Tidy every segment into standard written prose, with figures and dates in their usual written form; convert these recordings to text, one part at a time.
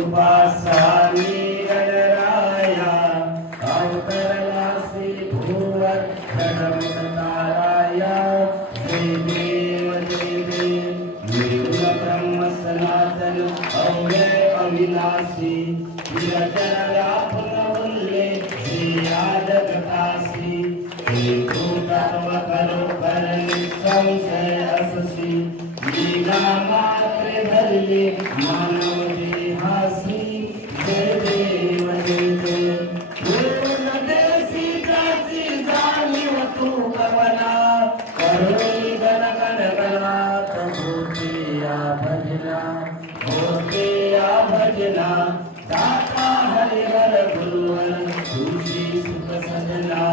पासानी गणराया अवतरला श्री भुवर प्रणवताराया जय देव निर्गुण ब्रह्म सनातन अव्यय अविनाशी निरंतर व्यापक मूल्ये श्री आदगतासी हे भूतत्व करो कर निसंशय अससी लीला मात्र धरले मानव देहासी जय देव जय देव पूर्ण देसी प्राची जाणीव तू कवना करोली गण गण गणा प्रभूते या भजना होते या भजना दाता हरिवर गुरुवर तुझी सुख सजना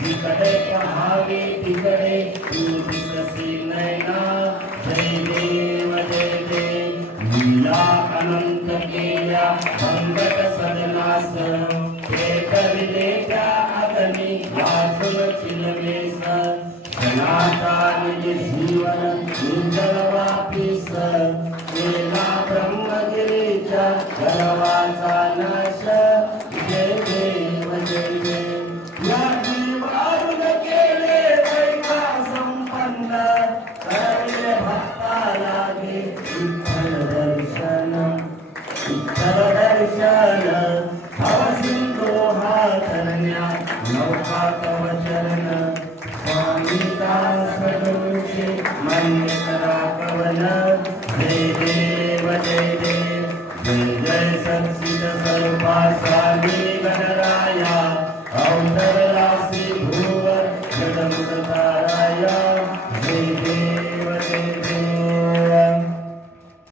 जिकडे पहावे तिकडे तू दिससी नैना जय देव लीला अनंत केल्या संकट सदनास ते करिले त्या अग्नी वाचुन चिलवेस जनाता निज जीवन निर्जल वापीस केला ब्रह्मगिरीच्या गर्वा